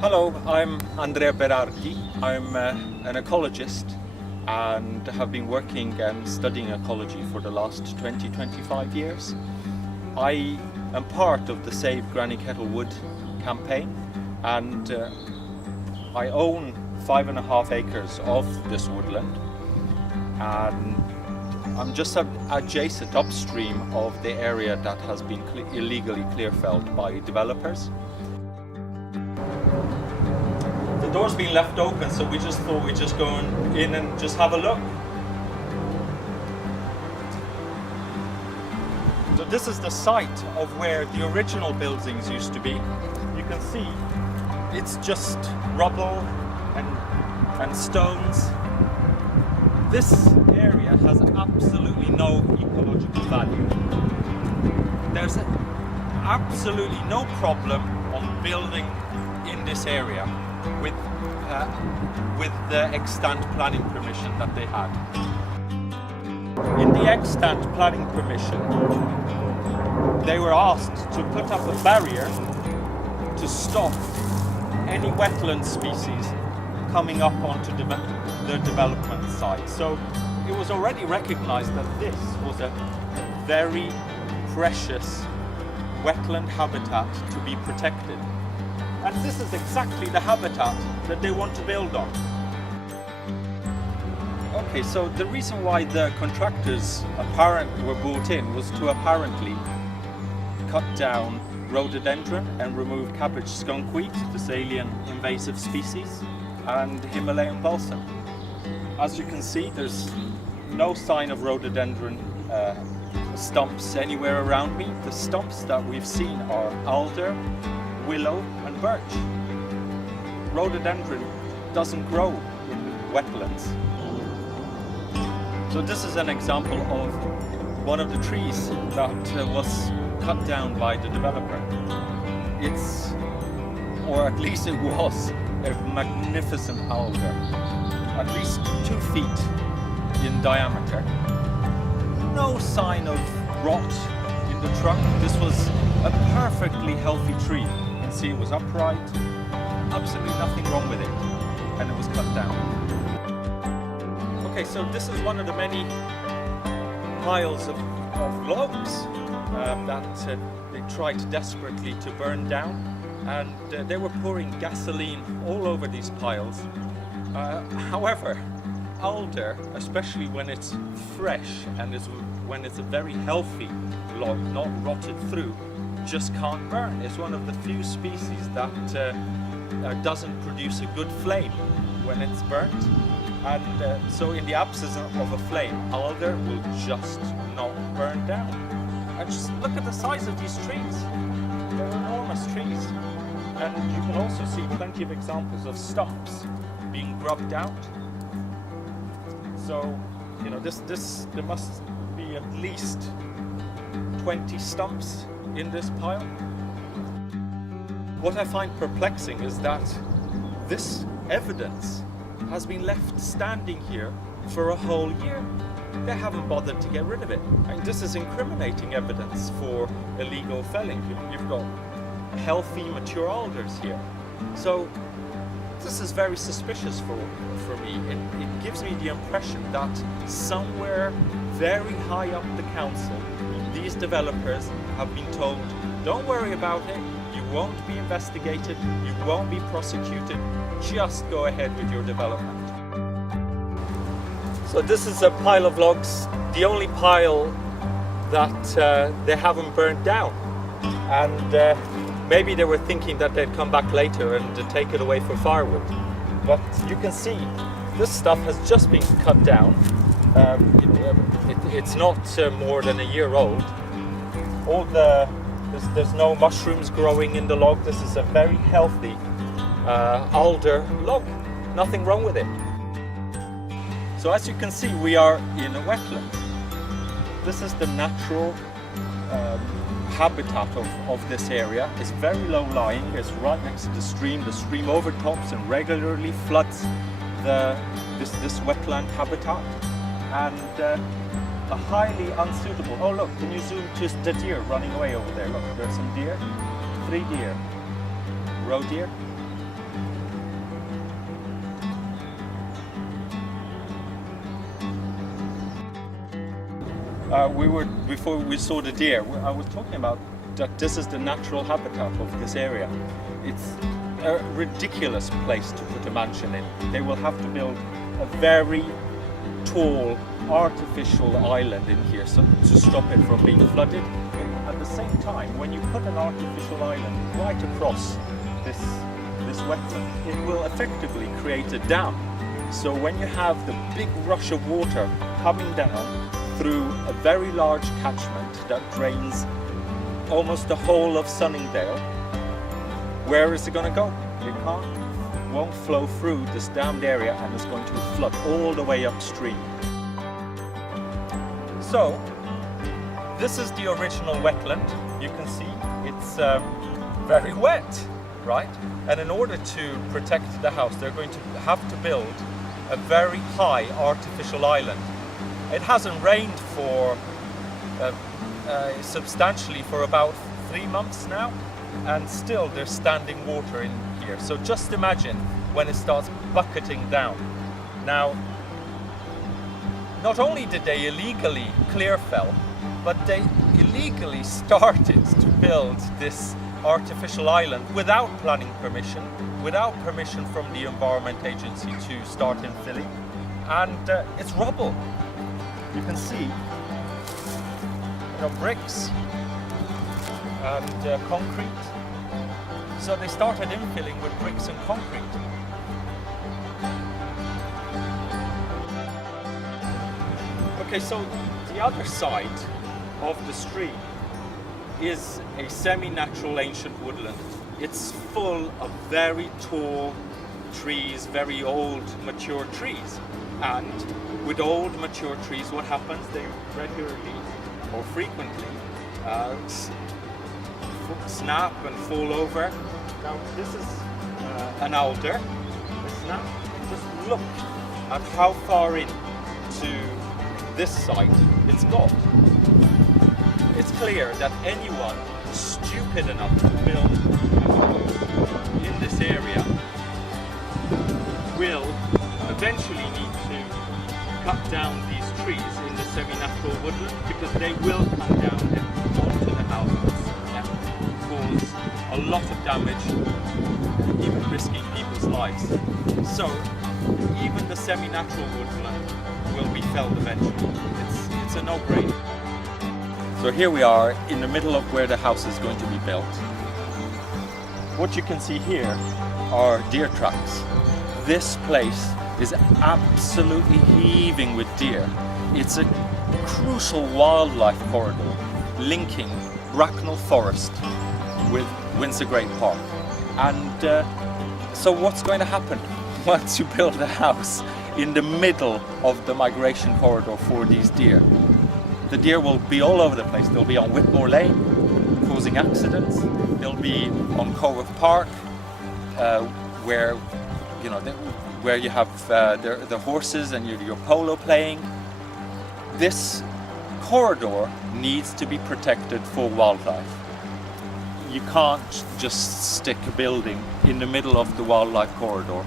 Hello, I'm Andrea Berardi. I'm an ecologist and have been working and studying ecology for the last 20-25 years. I am part of the Save Granny Kettle Wood campaign, and I own 5.5 acres of this woodland, and I'm just adjacent upstream of the area that has been illegally clear-felled by developers. The door's been left open, so we just thought we'd just go in and just have a look. So this is the site of where the original buildings used to be. You can see it's just rubble and stones. This area has absolutely no ecological value. There's absolutely no problem on building in this area with the extant planning permission that they had. In the extant planning permission, they were asked to put up a barrier to stop any wetland species coming up onto the development site. So it was already recognized that this was a very precious wetland habitat to be protected. And this is exactly the habitat that they want to build on. Okay, so the reason why the contractors were brought in was to apparently cut down rhododendron and remove cabbage skunkweed, this alien invasive species, and Himalayan balsam. As you can see, there's no sign of rhododendron stumps anywhere around me. The stumps that we've seen are alder, willow and birch. Rhododendron doesn't grow in wetlands. So this is an example of one of the trees that was cut down by the developer. Or at least it was, a magnificent alder, at least 2 feet in diameter. No sign of rot in the trunk. This was a perfectly healthy tree. You can see it was upright, absolutely nothing wrong with it, and it was cut down. Okay, so this is one of the many piles of logs that they tried desperately to burn down, and they were pouring gasoline all over these piles. However, alder, especially when it's fresh and when it's a very healthy log, not rotted through, just can't burn. It's one of the few species that doesn't produce a good flame when it's burnt, and so in the absence of a flame, alder will just not burn down. And just look at the size of these trees. They're enormous trees, and you can also see plenty of examples of stumps being grubbed out. So, you know, there must be at least 20 stumps in this pile. What I find perplexing is that this evidence has been left standing here for a whole year. They haven't bothered to get rid of it. And this is incriminating evidence for illegal felling. You've got healthy, mature alders here. So this is very suspicious for me. It gives me the impression that somewhere very high up the council, these developers have been told, don't worry about it, you won't be investigated, you won't be prosecuted, just go ahead with your development. So this is a pile of logs, the only pile that they haven't burned down. And maybe they were thinking that they'd come back later and take it away for firewood. But you can see this stuff has just been cut down. It's not more than a year old. There's no mushrooms growing in the log. This is a very healthy alder log. Nothing wrong with it. So as you can see, we are in a wetland. This is the natural habitat of this area. It's very low lying. It's right next to the stream. The stream overtops and regularly floods this wetland habitat, and a highly unsuitable. Oh look, can you zoom to the deer running away over there? Look, there's some deer, 3 deer, roe deer. Before we saw the deer, I was talking about that this is the natural habitat of this area. It's a ridiculous place to put a mansion in. They will have to build a very tall artificial island in here to stop it from being flooded. At the same time, when you put an artificial island right across this wetland, it will effectively create a dam. So when you have the big rush of water coming down through a very large catchment that drains almost the whole of Sunningdale, where is it going to go? It won't flow through this dammed area, and it's going to flood all the way upstream. So this is the original wetland. You can see it's very wet, right? And in order to protect the house, they're going to have to build a very high artificial island. It hasn't rained for substantially for about 3 months now, and still there's standing water in here. So just imagine when it starts bucketing down. Now, not only did they illegally clear fell, but they illegally started to build this artificial island without planning permission, without permission from the Environment Agency to start infilling, and it's rubble. You can see, bricks and concrete. So they started infilling with bricks and concrete. Okay, so the other side of the stream is a semi-natural ancient woodland. It's full of very tall trees, very old mature trees. And with old mature trees, what happens? They regularly or frequently snap and fall over. Now this is an alder. The snap. Just look at how far in to this site it's got. It's clear that anyone stupid enough to build in this area will eventually need to cut down these trees in the semi-natural woodland, because they will come down and onto the houses and cause a lot of damage, even risking people's lives. So even the semi-natural woodland will be felled eventually. It's a no-brainer. So here we are in the middle of where the house is going to be built. What you can see here are deer tracks. This place is absolutely heaving with deer. It's a crucial wildlife corridor linking Blacknest Forest with Windsor Great Park. And so what's going to happen once you build a house in the middle of the migration corridor for these deer? The deer will be all over the place. They'll be on Whitmore Lane, causing accidents. They'll be on Cove Park, where you have the horses and your polo playing. This corridor needs to be protected for wildlife. You can't just stick a building in the middle of the wildlife corridor.